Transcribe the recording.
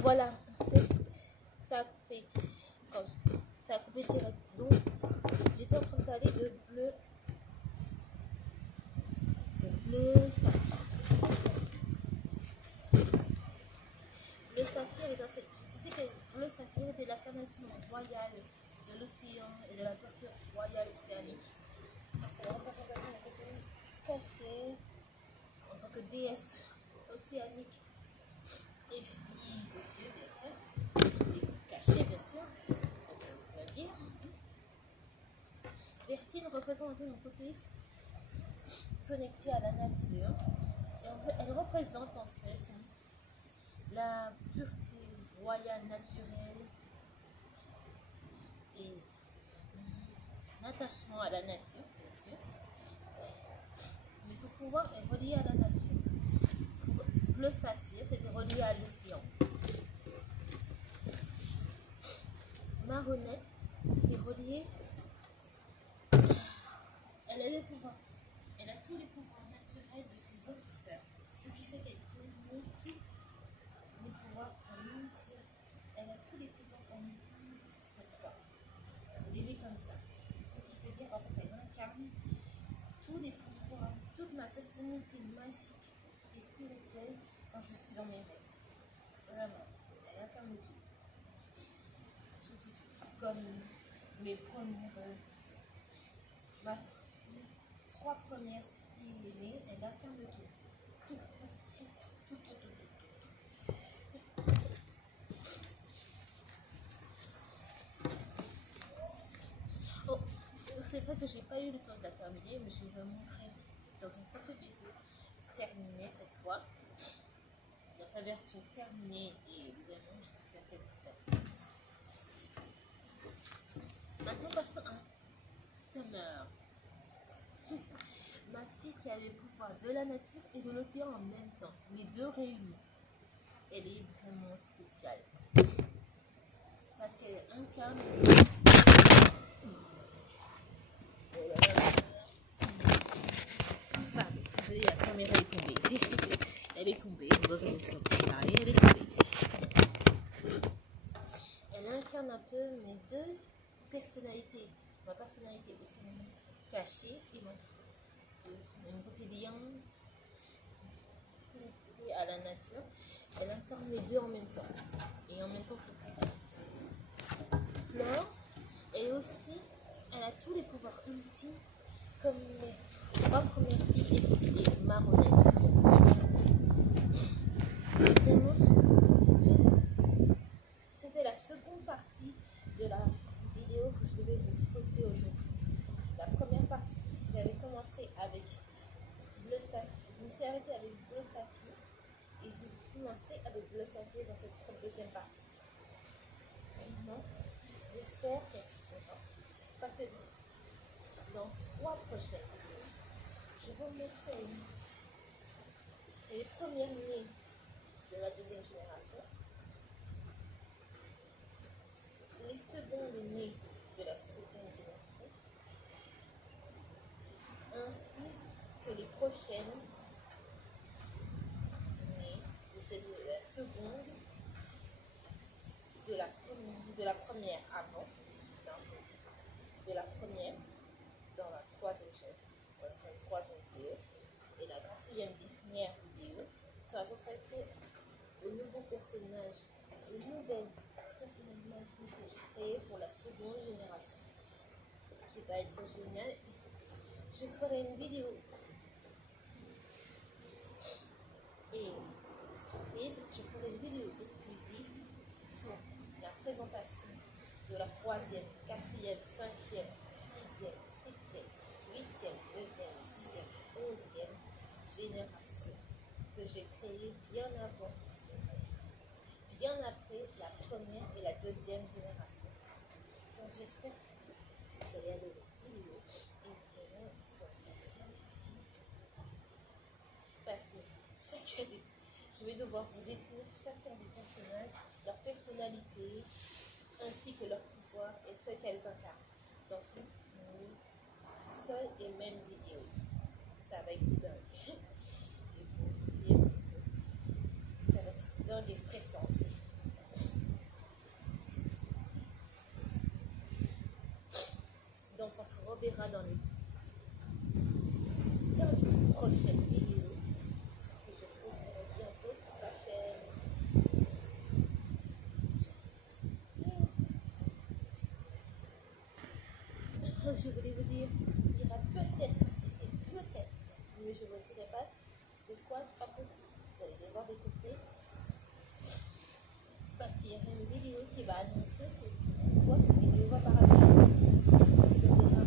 voilà, en fait, ça a coupé. Ça a coupé direct. Donc, j'étais en train de parler de bleu. De bleu saphir. Le saphir est en fait, tu sais que le saphir était l'incarnation royale de l'océan et de la portée royale océanique. La représentation d'un côté cachée en tant que déesse océanique et fille de Dieu, bien sûr, et cachée, bien sûr, on va dire. Vertine représente un peu mon côté connecté à la nature. Et en fait, elle représente en fait la pureté royale naturelle et l'attachement à la nature, bien sûr. Mais son pouvoir est relié à la nature. Le saphir, c'était relié à l'océan. Maronnette, c'est relié. Elle a les pouvoirs. Elle a tous les pouvoirs naturels de ses autres sœurs. Ce qui fait qu'elle peut nous tous les pouvoirs en une seule. Elle a tous les pouvoirs en une seule fois. Elle est comme ça. Ce qui veut dire en fait, elle incarne tous les pouvoirs, toute ma personnalité magique et spirituelle quand je suis dans mes rêves. Vraiment, elle incarne tout. Tout. Comme mes premières, ma 3 premières filles aînées, elle incarne tout. Tout. Oh, c'est vrai que j'ai pas eu le temps de la terminer, mais je vais vous montrer dans une prochaine vidéo terminée cette fois. Dans sa version terminée et évidemment, j'espère qu'elle vous plaît. Maintenant, passons à Summer. Ma fille qui a le pouvoir de la nature et de l'océan en même temps, les deux réunis. Elle est vraiment spéciale. Parce qu'elle incarne. Pardon, désolé, la caméra est tombée. Elle est tombée, on voit que je suis en train de parler, elle est tombée. Elle incarne un peu mes deux personnalités. Ma personnalité aussi cachée et mon côté lien connecté à la nature. Elle incarne les deux en même temps. Et en même temps, ce pouvoir. Flore, et aussi, elle a tous les pouvoirs ultimes comme mes 3 premières filles ici et Maronnette, bien sûr. Évidemment, c'était la seconde partie de la vidéo que je devais vous poster aujourd'hui. La première partie, j'avais commencé avec Bleu Saphir. Je me suis arrêtée avec Bleu Saphir et j'ai commencé avec Bleu Saphir dans cette deuxième partie. Maintenant, j'espère que, parce que dans 3 prochaines vidéos, je vous mettrai les premières nées de la deuxième génération, les secondes nées de la seconde génération, ainsi que les prochaines nées de la seconde, de la première avant, de la première dans la troisième chaîne, ça sera une troisième vidéo, et la quatrième dernière vidéo sera consacrée aux nouveaux personnages, aux nouvelles personnages magiques que j'ai créés pour la seconde génération, qui va être géniale. Je ferai une vidéo et surprise, je ferai une vidéo exclusive sur la présentation de la 3e, 4e, 5e, 6e, 7e, 8e, 9e, 10e, 11e génération que j'ai créée bien avant, bien après la première et la deuxième génération. Donc j'espère que vous allez aller dans cette vidéo et vraiment c'est très difficile parce que je vais devoir vous décrire chacun des personnages, leur personnalité, ainsi que leur pouvoir et ce qu'elles incarnent dans toutes une seule et même vidéo. Ça va être dingue. Et pour vous dire, ça va être dingue et stressant aussi. je voulais vous dire, il y aura peut-être un sixième, peut-être, mais je ne vous dirai pas c'est quoi, c'est pas possible. Vous allez devoir découvrir parce qu'il y aura une vidéo qui va annoncer c'est quoi cette vidéo va parler. On se verra